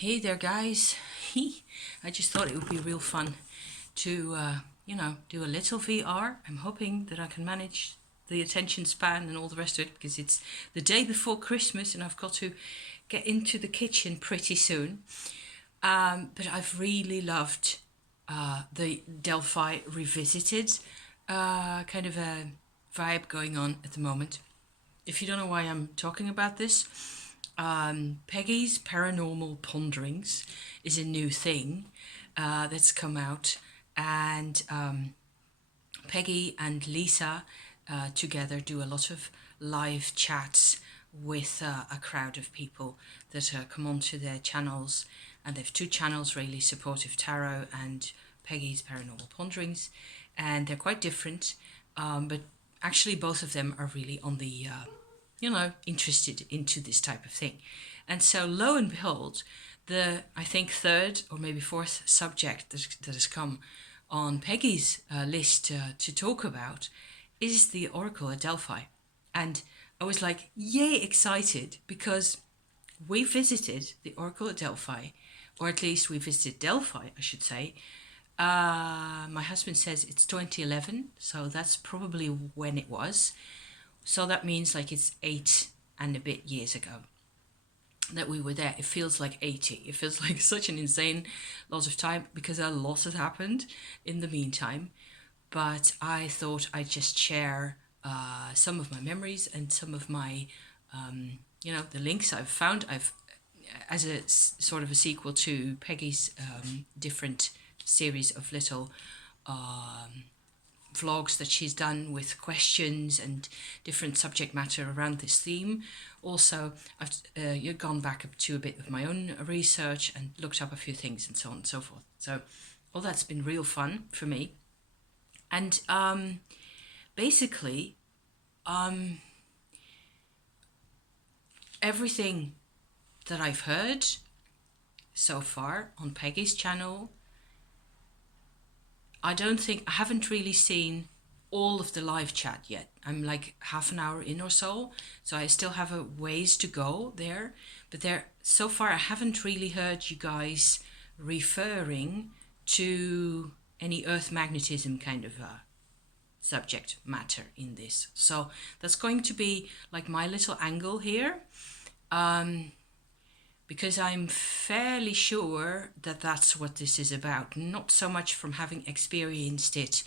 Hey there, guys. I just thought it would be real fun to, do a little VR. I'm hoping that I can manage the attention span and all the rest of it because it's the day before Christmas and I've got to get into the kitchen pretty soon. But I've really loved the Delphi Revisited kind of a vibe going on at the moment. If you don't know why I'm talking about this, Peggy's Paranormal Ponderings is a new thing that's come out, and Peggy and Lisa together do a lot of live chats with a crowd of people that come onto their channels, and they have two channels really, Supportive Tarot and Peggy's Paranormal Ponderings, and they're quite different, but actually both of them are really on the interested into this type of thing. And so lo and behold, the, I think, third or maybe fourth subject that has come on Peggy's list to talk about is the Oracle at Delphi. And I was like, yay, excited, because we visited the Oracle at Delphi, or at least we visited Delphi, I should say. My husband says it's 2011, so that's probably when it was. So that means like it's 8 and a bit years ago that we were there. It feels like 80. It feels like such an insane lot of time because a lot has happened in the meantime. But I thought I'd just share some of my memories and some of my, the links I've found. I've, as a sort of a sequel to Peggy's different series of little vlogs that she's done with questions and different subject matter around this theme. Also, I've gone back up to a bit of my own research and looked up a few things and so on and so forth. So all that's been real fun for me. And basically, everything that I've heard so far on Peggy's channel, I haven't really seen all of the live chat yet. I'm like half an hour in or so I still have a ways to go there. But so far I haven't really heard you guys referring to any earth magnetism kind of subject matter in this. So that's going to be like my little angle here. Because I'm fairly sure that that's what this is about. Not so much from having experienced it,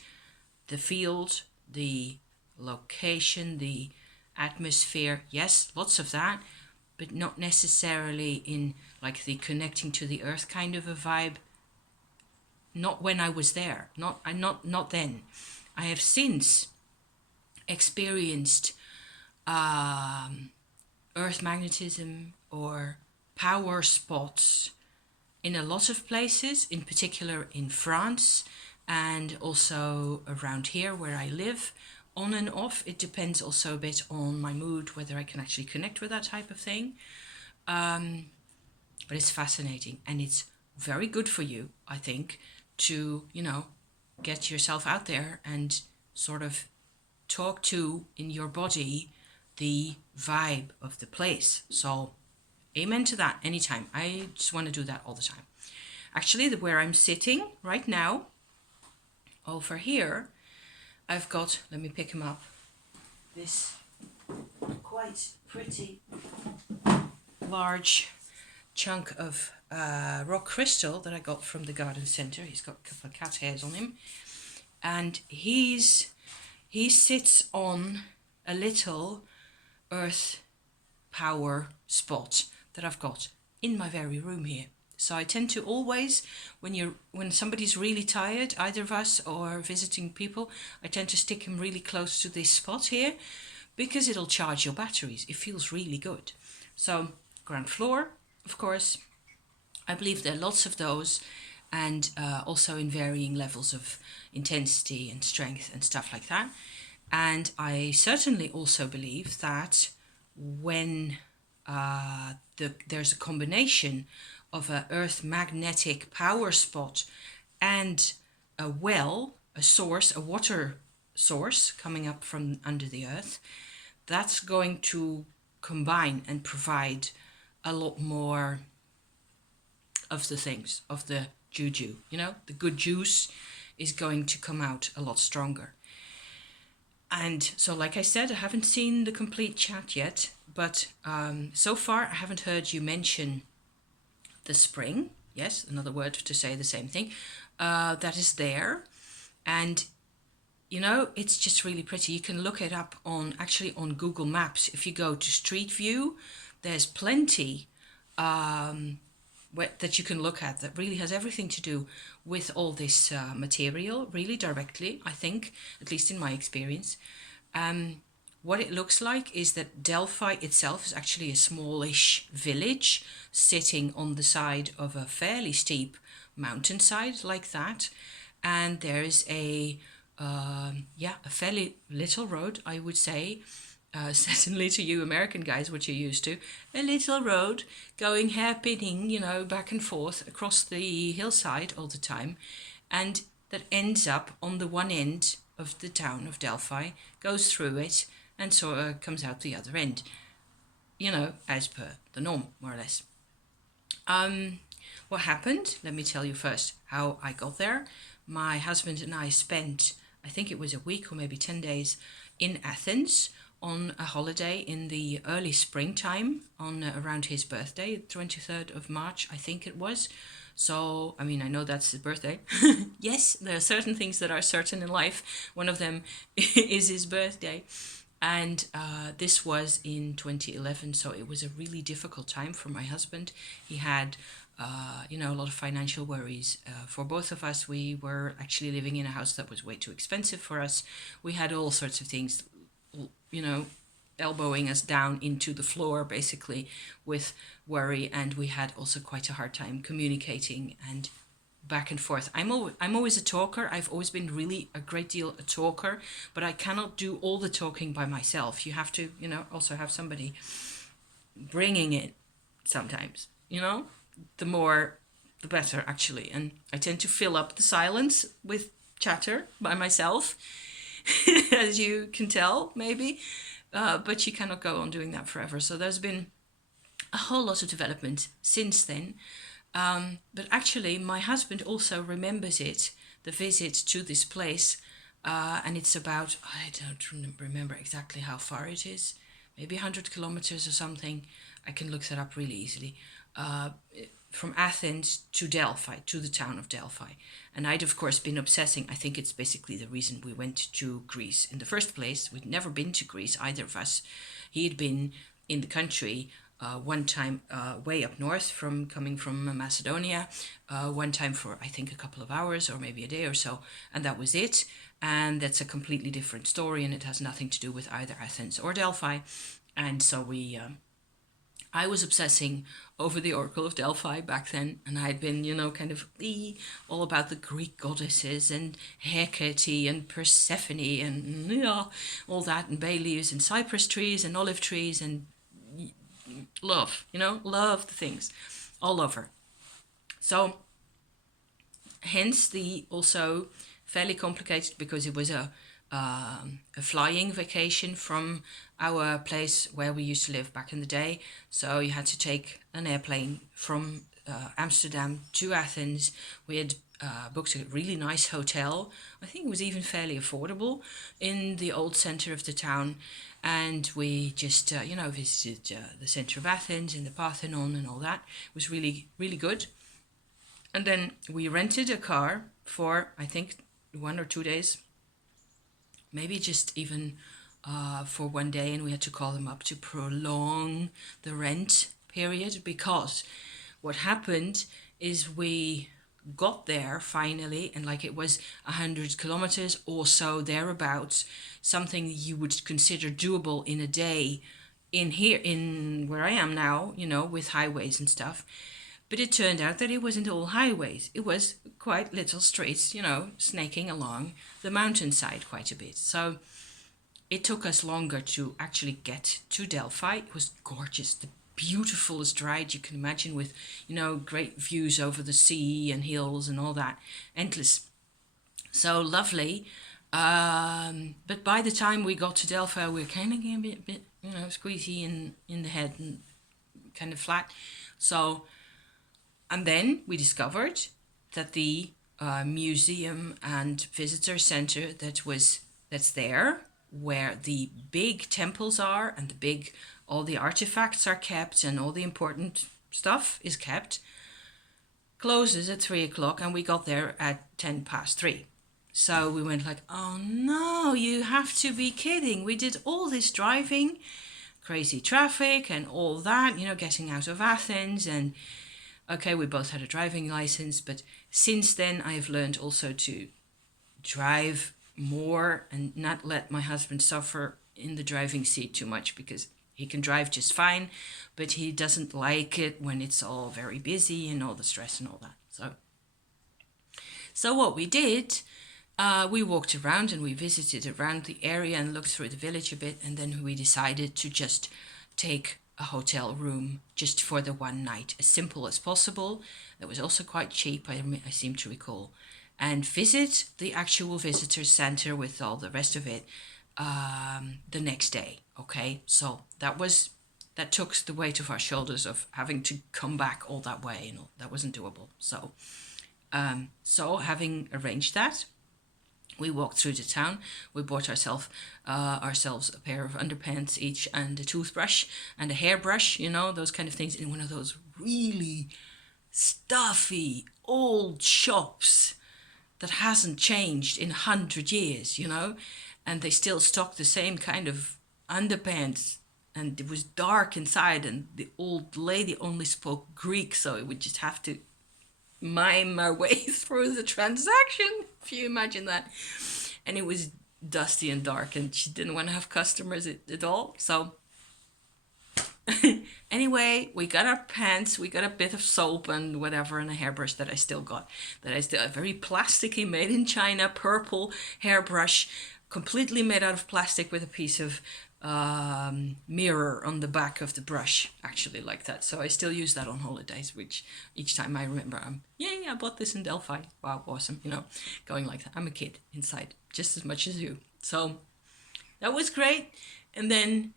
the field, the location, the atmosphere. Yes, lots of that, but not necessarily in like the connecting to the earth kind of a vibe. Not when I was there. Not then. I have since experienced earth magnetism or power spots in a lot of places, in particular in France and also around here where I live, on and off. It depends also a bit on my mood, whether I can actually connect with that type of thing. But it's fascinating and it's very good for you, I think, to, get yourself out there and sort of talk to in your body the vibe of the place. So amen to that anytime. I just want to do that all the time. Actually, where I'm sitting right now, over here, I've got, let me pick him up, this quite pretty large chunk of rock crystal that I got from the garden centre. He's got a couple of cat hairs on him. And he sits on a little earth power spot that I've got in my very room here. So I tend to always, when somebody's really tired, either of us or visiting people, I tend to stick him really close to this spot here because it'll charge your batteries. It feels really good. So ground floor, of course. I believe there are lots of those, and also in varying levels of intensity and strength and stuff like that. And I certainly also believe that when there's a combination of a earth magnetic power spot and a well, a source, a water source coming up from under the earth, that's going to combine and provide a lot more of the things, of the juju. You know, the good juice is going to come out a lot stronger. And so, like I said, I haven't seen the complete chat yet, but so far I haven't heard you mention the spring. Yes, another word to say the same thing. That is there. And, you know, it's just really pretty. You can look it up on Google Maps. If you go to Street View, there's plenty that you can look at that really has everything to do with all this material, really directly, I think, at least in my experience. What it looks like is that Delphi itself is actually a smallish village sitting on the side of a fairly steep mountainside like that. And there's a fairly little road, I would say, certainly to you American guys, what you're used to, a little road going hairpinning, you know, back and forth across the hillside all the time, and that ends up on the one end of the town of Delphi, goes through it, and sort of comes out the other end, you know, as per the norm, more or less. What happened? Let me tell you first how I got there. My husband and I spent, I think it was a week or maybe 10 days in Athens on a holiday in the early springtime on around his birthday, 23rd of March, I think it was. So, I mean, I know that's his birthday. Yes, there are certain things that are certain in life. One of them is his birthday. And this was in 2011, so it was a really difficult time for my husband. He had, a lot of financial worries. For both of us, we were actually living in a house that was way too expensive for us. We had all sorts of things, you know, elbowing us down into the floor, basically, with worry. And we had also quite a hard time communicating and back and forth. I'm always a talker. I've always been really a great deal a talker, but I cannot do all the talking by myself. You have to, also have somebody bringing it sometimes, the more, the better, actually. And I tend to fill up the silence with chatter by myself, as you can tell, maybe. But you cannot go on doing that forever. So there's been a whole lot of development since then. But actually, my husband also remembers it, the visit to this place, and it's about, I don't remember exactly how far it is, maybe 100 kilometers or something. I can look that up really easily. From Athens to Delphi, to the town of Delphi. And I'd, of course, been obsessing. I think it's basically the reason we went to Greece in the first place. We'd never been to Greece, either of us. He had been in the country one time way up north coming from Macedonia, one time for I think a couple of hours or maybe a day or so, and that was it. And that's a completely different story, and it has nothing to do with either Athens or Delphi. And so I was obsessing over the Oracle of Delphi back then, and I'd been, kind of all about the Greek goddesses and Hecate and Persephone and all that, and bay leaves and cypress trees and olive trees and love, love the things all over. So hence the also fairly complicated, because it was a flying vacation from our place where we used to live back in the day. So you had to take an airplane from Amsterdam to Athens. We had booked a really nice hotel. I think it was even fairly affordable in the old center of the town. And we just, visited the center of Athens and the Parthenon and all that. It was really, really good. And then we rented a car for, I think, 1 or 2 days. Maybe just even for one day. And we had to call them up to prolong the rent period. Because what happened is we got there finally, and like it was 100 kilometers or so thereabouts, something you would consider doable in a day in where I am now, with highways and stuff. But it turned out that it wasn't all highways. It was quite little streets, snaking along the mountainside quite a bit. So it took us longer to actually get to Delphi. It was gorgeous, the beautifulest ride you can imagine, with great views over the sea and hills and all that, endless, so lovely. But by the time we got to Delphi, we were kind of getting a bit squeezy in the head and kind of flat. So And then we discovered that the museum and visitor center that's there, where the big temples are and all the artifacts are kept and all the important stuff is kept, closes at 3 o'clock, and we got there at 3:10. So we went like, oh no, you have to be kidding. We did all this driving, crazy traffic and all that, getting out of Athens. And okay, we both had a driving license, but since then I've learned also to drive more and not let my husband suffer in the driving seat too much, because he can drive just fine, but he doesn't like it when it's all very busy and all the stress and all that. So what we did, we walked around and we visited around the area and looked through the village a bit, and then we decided to just take a hotel room just for the one night, as simple as possible. That was also quite cheap, I seem to recall, and visit the actual visitor center with all the rest of it the next day. Okay, so that took the weight off our shoulders of having to come back all that way, that wasn't doable. So having arranged that, we walked through the town. We bought ourselves a pair of underpants each, and a toothbrush and a hairbrush, those kind of things, in one of those really stuffy old shops that hasn't changed in 100 years, and they still stock the same kind of underpants, and it was dark inside, and the old lady only spoke Greek, so we would just have to mime our way through the transaction, if you imagine that. And it was dusty and dark, and she didn't want to have customers at all. So anyway, we got our pants, we got a bit of soap and whatever, and a hairbrush that I still got, a very plasticky, made in China, purple hairbrush, completely made out of plastic, with a piece of mirror on the back of the brush, actually, like that. So I still use that on holidays, which each time I remember, yay, I bought this in Delphi. Wow, awesome, going like that. I'm a kid inside, just as much as you. So that was great. And then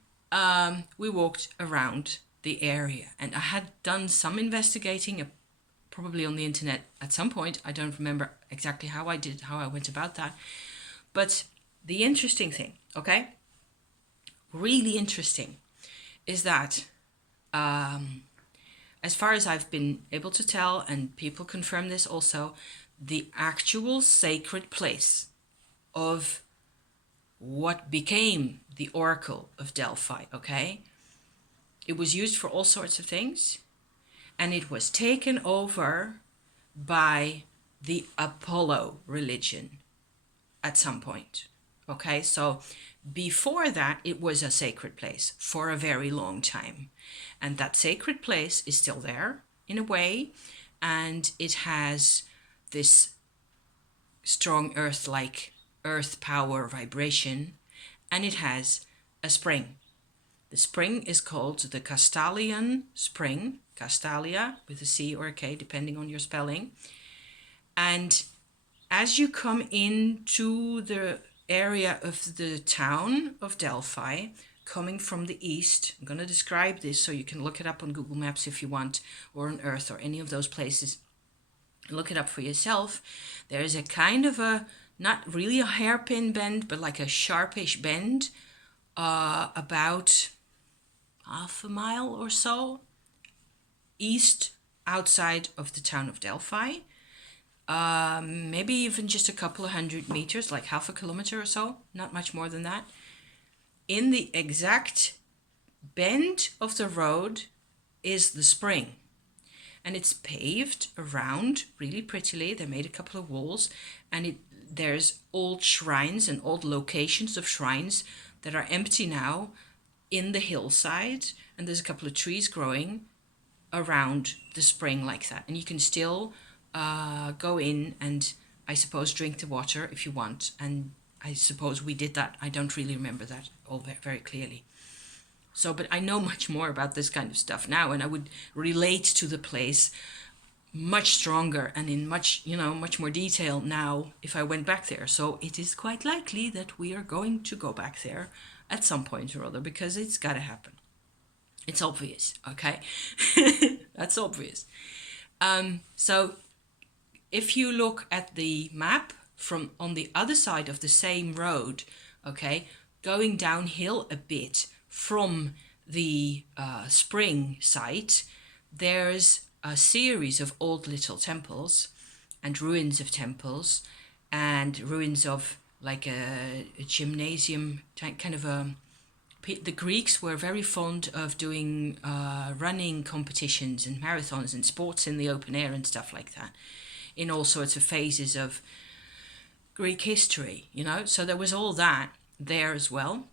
we walked around the area, and I had done some investigating, probably on the internet at some point. I don't remember exactly how I went about that. But the interesting thing, okay, really interesting, is that as far as I've been able to tell, and people confirm this also, the actual sacred place of what became the Oracle of Delphi, okay, it was used for all sorts of things, and it was taken over by the Apollo religion at some point. Okay, so before that, it was a sacred place for a very long time. And that sacred place is still there in a way, and it has this strong earth power vibration, and it has a spring. The spring is called the Castalian spring, Castalia with a C or a K, depending on your spelling. And as you come into the area of the town of Delphi, coming from the east, I'm going to describe this so you can look it up on Google Maps if you want, or on Earth, or any of those places. Look it up for yourself. There is a kind of not really a hairpin bend, but like a sharpish bend, about half a mile or so east outside of the town of Delphi. Maybe even just a couple of 100 meters, like half a kilometer or so, not much more than that. In the exact bend of the road is the spring, and it's paved around really prettily. They made a couple of walls, and there's old shrines and old locations of shrines that are empty now in the hillside, and there's a couple of trees growing around the spring like that, and you can still go in and, I suppose, drink the water if you want. And I suppose we did that. I don't really remember that all very, very clearly. So, but I know much more about this kind of stuff now, and I would relate to the place much stronger and in much more detail now if I went back there. So it is quite likely that we are going to go back there at some point or other, because it's got to happen. It's obvious, okay? That's obvious. So if you look at the map from on the other side of the same road, okay, going downhill a bit from the spring site, there's a series of old little temples and ruins of temples and ruins of like a gymnasium, kind of a. The Greeks were very fond of doing running competitions and marathons and sports in the open air and stuff like that in all sorts of phases of Greek history, you know. So there was all that there as well.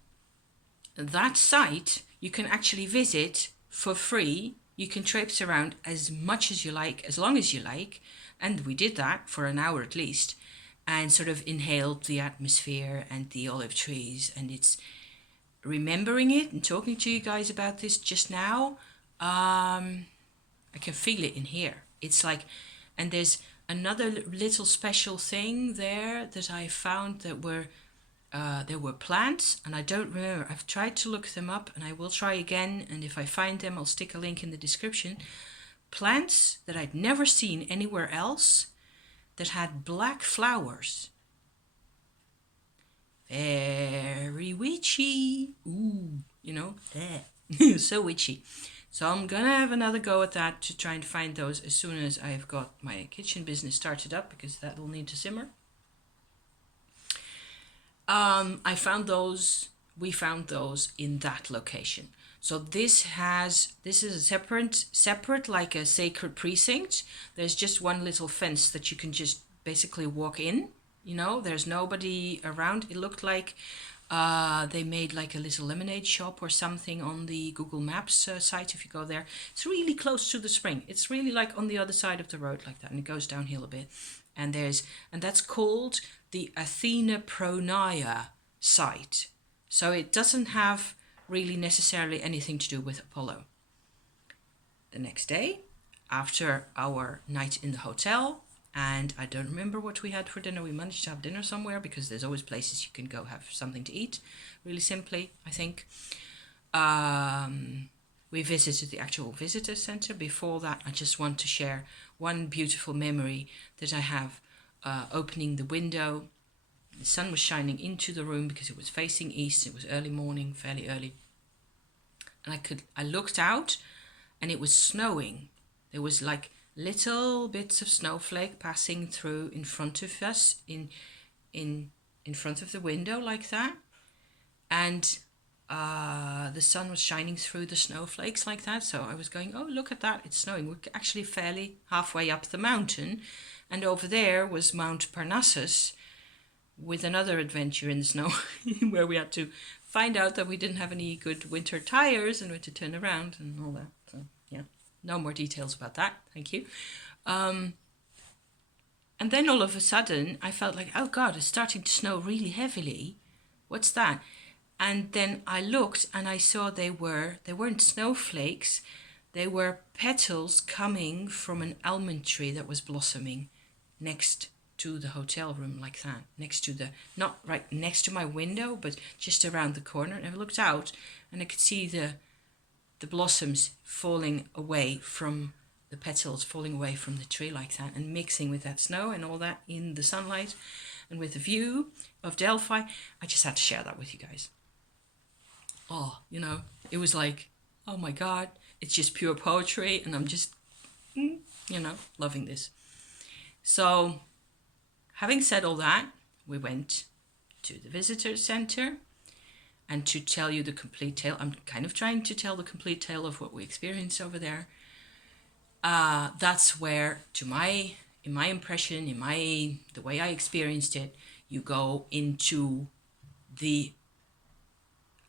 That site you can actually visit for free. You can traipse around as much as you like, as long as you like. And we did that for an hour at least and sort of inhaled the atmosphere and the olive trees. And it's remembering it and talking to you guys about this just now. I can feel it in here. It's like, and there's another little special thing there that I found that were there were plants, and I don't remember. I've tried to look them up, and I will try again. And if I find them, I'll stick a link in the description. Plants that I'd never seen anywhere else that had black flowers. Very witchy. Ooh, you know, so witchy. So I'm gonna have another go at that to try and find those as soon as I've got my kitchen business started up, because that will need to simmer. I found those. We found those in that location. So this is a separate like a sacred precinct. There's just one little fence that you can just basically walk in. You know, there's nobody around. It looked like they made like a little lemonade shop or something on the Google Maps site. If you go there, it's really close to the spring. It's really like on the other side of the road like that, and it goes downhill a bit. And that's called the Athena Pronaia site. So it doesn't have really necessarily anything to do with Apollo. The next day, after our night in the hotel, and I don't remember what we had for dinner. We managed to have dinner somewhere because there's always places you can go have something to eat, really simply, I think. We visited the actual visitor center. Before that, I just want to share one beautiful memory that I have opening the window. The sun was shining into the room because it was facing east. It was early morning, fairly early. And I looked out and it was snowing. There was like little bits of snowflake passing through in front of us in front of the window like that. And the sun was shining through the snowflakes like that. So I was going, oh, look at that, it's snowing. We're actually fairly halfway up the mountain. And over there was Mount Parnassus with another adventure in the snow where we had to find out that we didn't have any good winter tires and we had to turn around and all that. So, yeah, no more details about that. Thank you. And then all of a sudden, I felt like, oh God, it's starting to snow really heavily. What's that? And then I looked and I saw they weren't snowflakes. They were petals coming from an almond tree that was blossoming next to the hotel room like that. Not right next to my window, but just around the corner. And I looked out and I could see the blossoms falling away from the petals, falling away from the tree like that and mixing with that snow and all that in the sunlight and with the view of Delphi. I just had to share that with you guys. Oh, you know, it was like, oh my God, it's just pure poetry and I'm just, loving this. So, having said all that, we went to the visitor center, and to tell you the complete tale, I'm kind of trying to tell the complete tale of what we experienced over there. That's where, in my impression, the way I experienced it, you go into the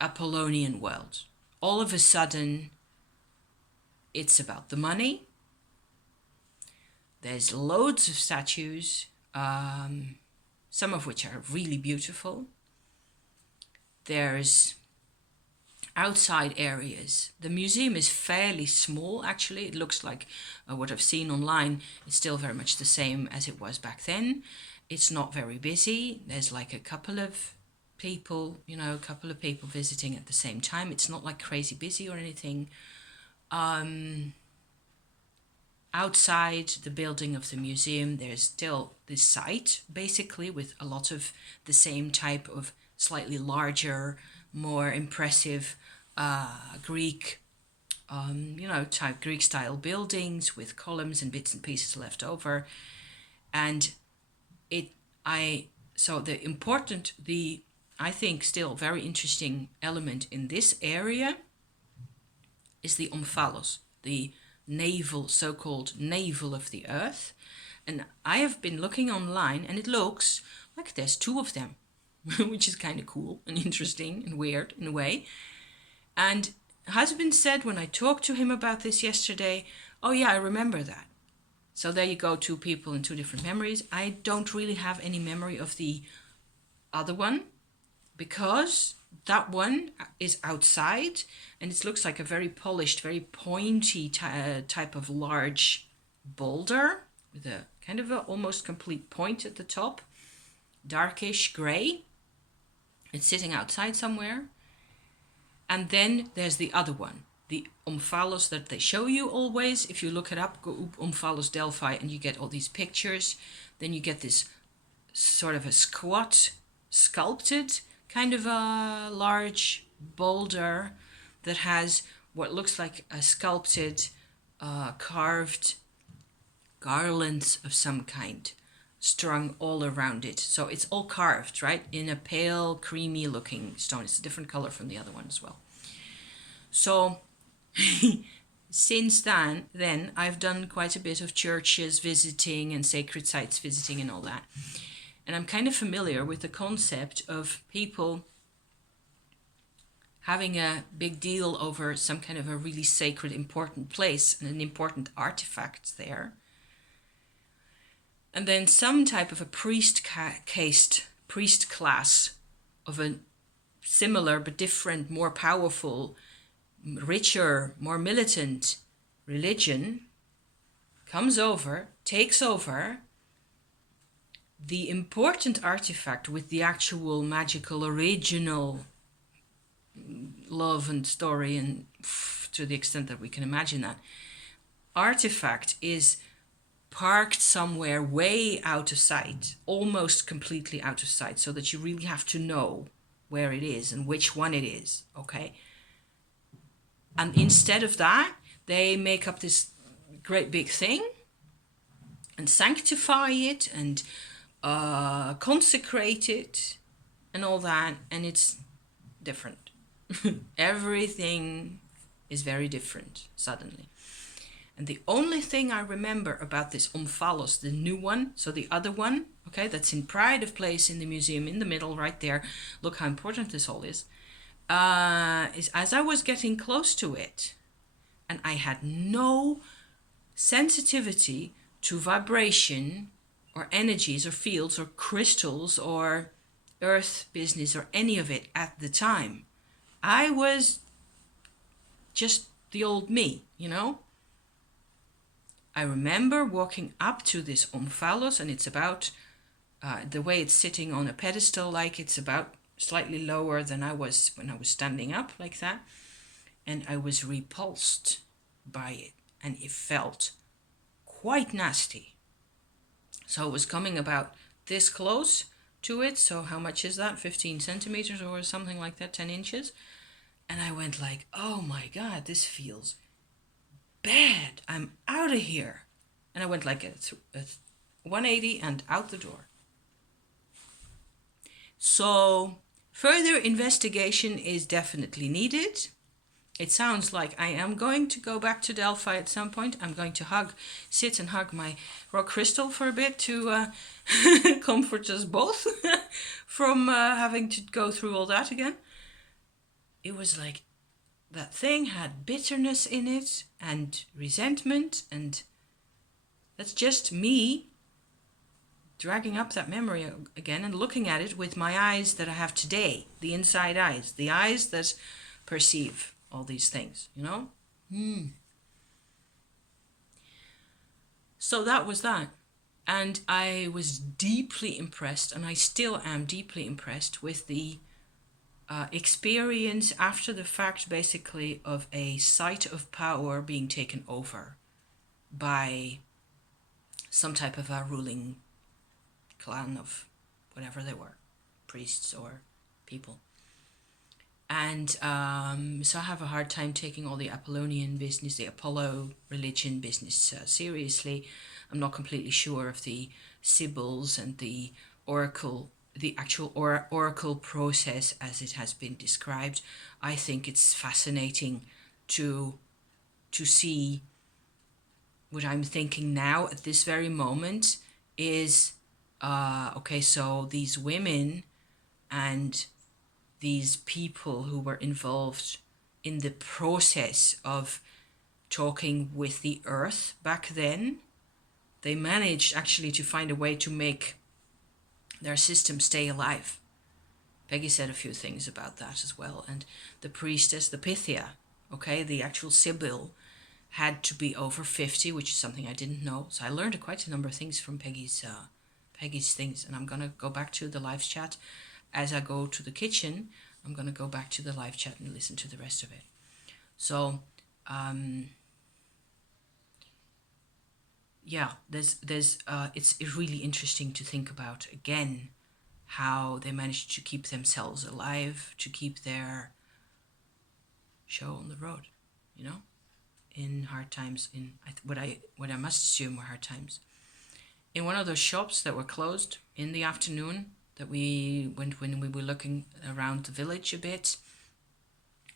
Apollonian world. All of a sudden, it's about the money. There's loads of statues, some of which are really beautiful. There's outside areas. The museum is fairly small, actually. It looks like what I've seen online is still very much the same as it was back then. It's not very busy. There's like a couple of people visiting at the same time. It's not like crazy busy or anything. outside the building of the museum, there's still this site, basically, with a lot of the same type of slightly larger, more impressive Greek, type Greek style buildings with columns and bits and pieces left over. And I think still very interesting element in this area is the omphalos, the navel, so-called navel of the earth. And I have been looking online, and it looks like there's two of them, which is kind of cool and interesting and weird in a way. And husband said when I talked to him about this yesterday, oh yeah, I remember that. So there you go, two people and two different memories. I don't really have any memory of the other one, because that one is outside and it looks like a very polished, very pointy type of large boulder with a kind of a almost complete point at the top, darkish gray. It's sitting outside somewhere. And then there's the other one, the omphalos that they show you always. If you look it up, go omphalos Delphi, and you get all these pictures. Then you get this sort of a squat, sculpted kind of a large boulder that has what looks like a sculpted, carved garlands of some kind strung all around it. So it's all carved, right, in a pale, creamy looking stone. It's a different color from the other one as well. So since then I've done quite a bit of churches visiting and sacred sites visiting and all that. And I'm kind of familiar with the concept of people having a big deal over some kind of a really sacred, important place and an important artifact there. And then some type of a priest class of a similar but different, more powerful, richer, more militant religion comes over, takes over the important artifact with the actual magical original love and story, and to the extent that we can imagine that artifact is parked somewhere way out of sight, almost completely out of sight, so that you really have to know where it is and which one it is, okay? And instead of that, they make up this great big thing and sanctify it and consecrate it and all that, and it's different. Everything is very different suddenly. And the only thing I remember about this omphalos, the new one, so the other one, okay, that's in pride of place in the museum, in the middle, right there. Look how important this all is as I was getting close to it, and I had no sensitivity to vibration or energies or fields or crystals or earth business or any of it at the time. I was just the old me, you know? I remember walking up to this omphalos, and it's about, the way it's sitting on a pedestal, like it's about slightly lower than I was when I was standing up like that. And I was repulsed by it, and it felt quite nasty. So I was coming about this close to it. So how much is that? 15 centimeters or something like that, 10 inches. And I went like, oh my God, this feels bad. I'm out of here. And I went like a 180 and out the door. So further investigation is definitely needed. It sounds like I am going to go back to Delphi at some point. I'm going to sit and hug my rock crystal for a bit to comfort us both from having to go through all that again. It was like that thing had bitterness in it and resentment, and that's just me dragging up that memory again and looking at it with my eyes that I have today, the inside eyes, the eyes that perceive all these things, you know? So that was that. And I was deeply impressed, and I still am deeply impressed with the experience after the fact, basically, of a site of power being taken over by some type of a ruling clan of whatever they were, priests or people. And so I have a hard time taking all the Apollonian business, the Apollo religion business seriously. I'm not completely sure of the Sibyls and the oracle, the actual oracle process as it has been described. I think it's fascinating to see. What I'm thinking now at this very moment is, okay, so these women and these people who were involved in the process of talking with the earth back then, they managed actually to find a way to make their system stay alive. Peggy said a few things about that as well. And the priestess, the Pythia, okay, the actual Sibyl, had to be over 50, which is something I didn't know. So I learned quite a number of things from Peggy's things. And I'm going to go back to the live chat. As I go to the kitchen, I'm going to go back to the live chat and listen to the rest of it. So, yeah, it's really interesting to think about, again, how they managed to keep themselves alive, to keep their show on the road, you know? In hard times, in what I must assume were hard times. In one of those shops that were closed in the afternoon that we went when we were looking around the village a bit,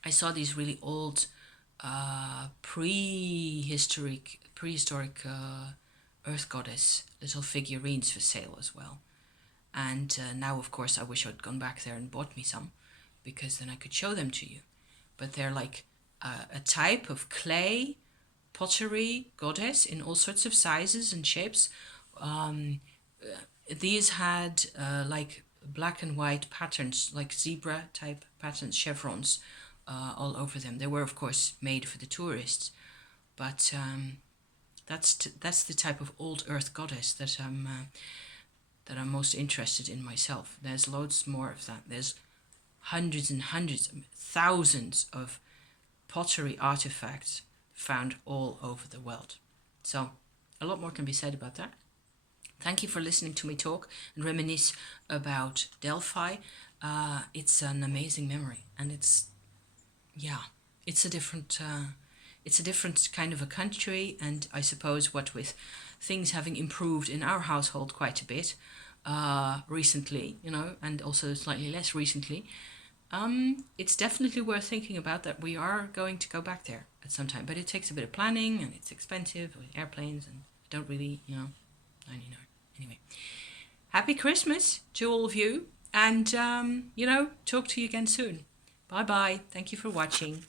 I saw these really old prehistoric earth goddess little figurines for sale as well. And now, of course, I wish I'd gone back there and bought me some, because then I could show them to you. But they're like a type of clay pottery goddess in all sorts of sizes and shapes. These had like black and white patterns, like zebra type patterns, chevrons all over them. They were, of course, made for the tourists, but that's the type of old earth goddess that I'm most interested in myself. There's loads more of that. There's hundreds and hundreds, thousands of pottery artifacts found all over the world. So a lot more can be said about that. Thank you for listening to me talk and reminisce about Delphi. It's an amazing memory, and it's a different kind of a country, and I suppose what with things having improved in our household quite a bit recently, and also slightly less recently, it's definitely worth thinking about that we are going to go back there at some time. But it takes a bit of planning, and it's expensive with airplanes, and I don't really, I don't know. Anyway, happy Christmas to all of you, and, talk to you again soon. Bye-bye. Thank you for watching.